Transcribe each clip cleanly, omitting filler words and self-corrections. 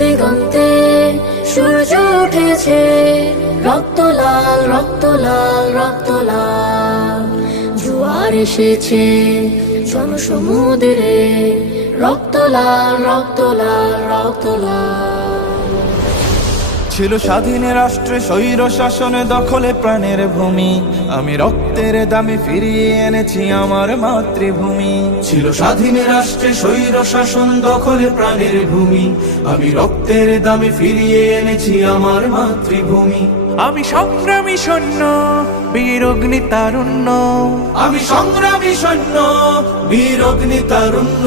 দিগন্তে সূর্য উঠেছে, রক্ত লাল রক্ত লাল রক্ত লাল। জোয়ার এসেছে জনসমুদ্রে, রক্ত লাল রক্ত লাল রক্ত লাল। ছিল স্বাধীন রাষ্ট্রে স্বৈর শাসন দখলে প্রাণের ভূমি, আমি রক্তের দামে ফিরিয়ে এনেছি আমার মাতৃভূমি। ছিল স্বাধীন রাষ্ট্রে স্বৈর শাসন দখলে প্রাণের ভূমি, আমি রক্তের দামে ফিরিয়ে এনেছি আমার মাতৃভূমি। আমি সংগ্রামী সৈন্য, বীর অগ্নি তারুণ্য। আমি সংগ্রামী সৈন্য, বীর অগ্নি তারুণ্য।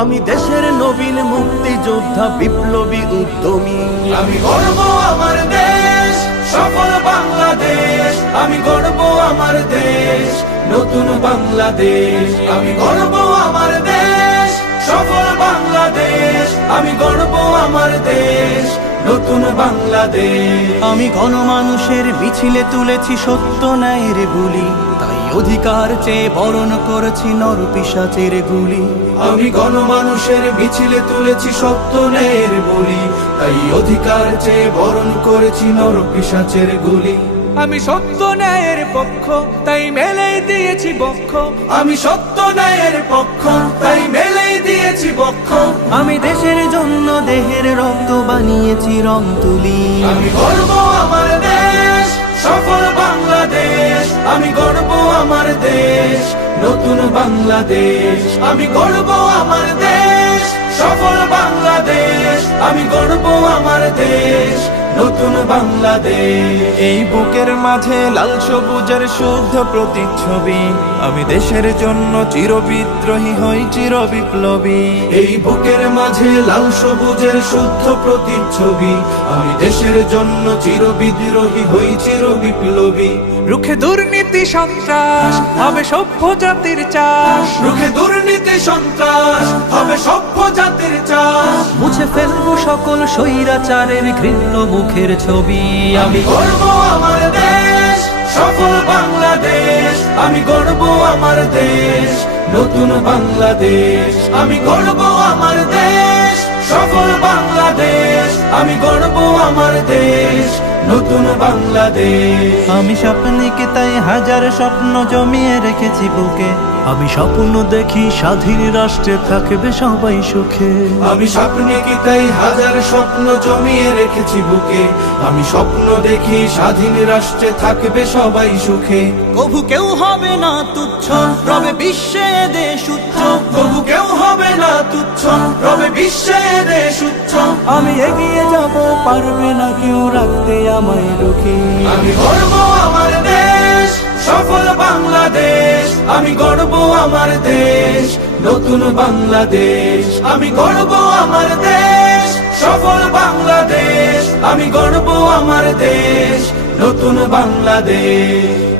আমি দেশের নবীন মুক্তিযোদ্ধা, বিপ্লবী উদ্যমী। আমি গর্ব আমার দেশ, সফল বাংলাদেশ। আমি গর্ব আমার দেশ, নতুন বাংলাদেশ। আমি গর্ব আমার দেশ, সফল বাংলাদেশ। আমি গর্ব আমার দেশ, নতুন বাংলাদেশ। আমি গণমানুষের মিছিলে তুলেছি সত্য ন্যায়ের বুলি, তাই অধিকার চেয়ে বরণ করেছি নর পিশাচের গুলি। আমি গণমানুষের মিছিলে তুলেছি সত্য ন্যায়ের বলি, তাই অধিকার চেয়ে বরণ করেছি নর পিশাচের গুলি। আমি সত্য ন্যায়ের পক্ষ, তাই মেলেই দিয়েছি বক্ষ। আমি সত্য ন্যায়ের পক্ষ, তাই মেলেই দিয়েছি বক্ষ। আমি দেশের জন্য দেহের রক্ত বানিয়েছি রং তুলি। আমি গর্ব আমার দেশ, সফল বাংলাদেশ। আমি গর্ব আমার দেশ, নতুন বাংলাদেশ। আমি গর্ব আমার দেশ, সফল বাংলাদেশ। আমি গর্ব আমার দেশ, নতুন বাংলাদেশ। এই বুকের মাঝে লাল সবুজের শুদ্ধ প্রতিচ্ছবি, আমি দেশের জন্য চিরবিদ্রোহী হই চির বিপ্লবী। এই বুকের মাঝে লাল সবুজের শুদ্ধ প্রতিচ্ছবি, আমি দেশের জন্য চিরবিদ্রোহী হই চির বিপ্লবী। রুখে দুর্নীতি সন্ত্রাস, হবে সভ্য জাতির চাষ। রুখে দুর্নীতি সন্ত্রাস, হবে সভ্য জাতির চাষ। মুছে ফেলবো সকল স্বৈরাচারের ঘৃণ্য মুখের ছবি। আমি গর্ব আমার দেশ, সফল বাংলাদেশ। আমি গর্ব আমার দেশ, নতুন বাংলাদেশ। আমি গর্ব আমার দেশ, সফল বাংলাদেশ। আমি গর্ব আমার দেশ, নতুন বাংলাদেশ। আমি স্বপ্নকে তাই হাজার স্বপ্ন জমিয়ে রেখেছি বুকে। আমি স্বপ্ন দেখি স্বাধীন রাষ্ট্রে থাকবে সবাই সুখে। আমি স্বপ্নে কি তাই হাজার স্বপ্ন জমিয়ে রেখেছি বুকে। আমি স্বপ্ন দেখি স্বাধীন রাষ্ট্রে থাকবে সবাই সুখে। কভু কেউ হবে না তুচ্ছ, রবে বিশ্বে দেশ উচ্চ। তবু কেউ হবে না তুচ্ছ, রবে বিশ্বে দেশ উচ্চ। আমি এগিয়ে যাব, পারবে না কেউ রাখতে আমায় রুখে। আমি গর্ব আমার দেশ, সফল বাংলাদেশ। আমি গর্ব আমার দেশ, নতুন বাংলাদেশ। আমি গর্ব আমার দেশ, সফল বাংলাদেশ। আমি গর্ব আমার দেশ, নতুন বাংলাদেশ।